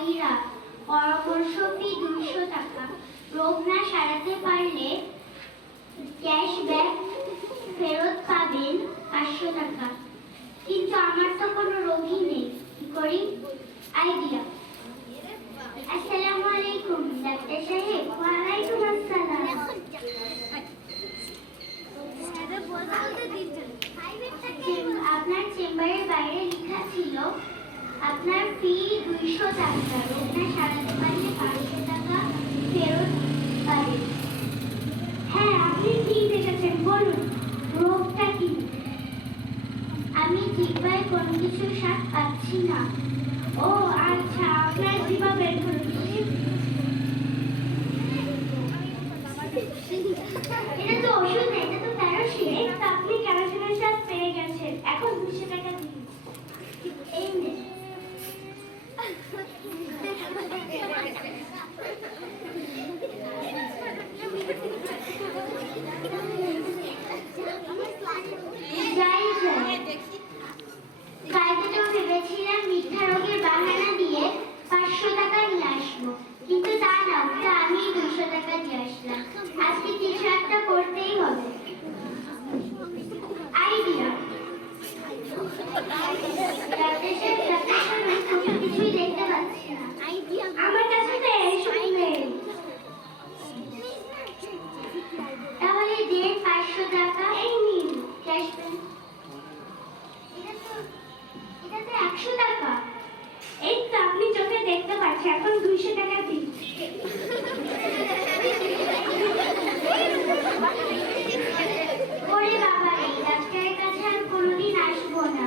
ভাইরা, পরামর্শ ফি 200 টাকা। রোগ না সারাতে পারলে ক্যাশব্যাক ফেরত পাবেন 500 টাকা। কিন্তু আমার তো কোনো রোগই নেই, কি করি? আইডিয়া। আসসালামু আলাইকুম ডাক্তার সাহেব। ওয়ালাইকুম আসসালাম। আপনার চেম্বারের বাইরে লেখা ছিল আপনার ফি 200 টাকা, রোগ না সারাতে পারলে 500 টাকা ফেরত পাবেন। হ্যাঁ, আপনি ঠিক দেখেছেন, বলুন রোগটা কি? আমি ঠিকভাবে কোনো কিছু স্বাদ পাচ্ছি না। ও আচ্ছা, আপনার জিহ্বা বের করুন। এটা তো ওষুধ না, এটা তো প্যারাসিট। এই তো আপনি কেরোসিনের স্বাদ পেয়ে গেছেন, এখন 200 টাকা দিন। এই নে। যাই যাই, কালকে তো ভেবেছিলাম মিথ্যা রোগের বাহানা দিয়ে 500 টাকা নিয়ে আসবো, কিন্তু তা না, ওটা আমি 200 টাকা দিয়ে আসলাম। আজকে কিছু একটা করতেই হবে। আইডিয়া। কিছুই দেখতে পাচ্ছি না। আমার কাছে তো এসব নেই। তাহলে দেন 500 টাকা। এই নিন ক্যাশ পেন। এটা তো 100 টাকা। এই তো আপনি চোখে দেখতে পাচ্ছেন, এখন 200 টাকা দিন। ওরে বাবা, এই ডাক্তারের কাছে আর কোনোদিন আসবো না।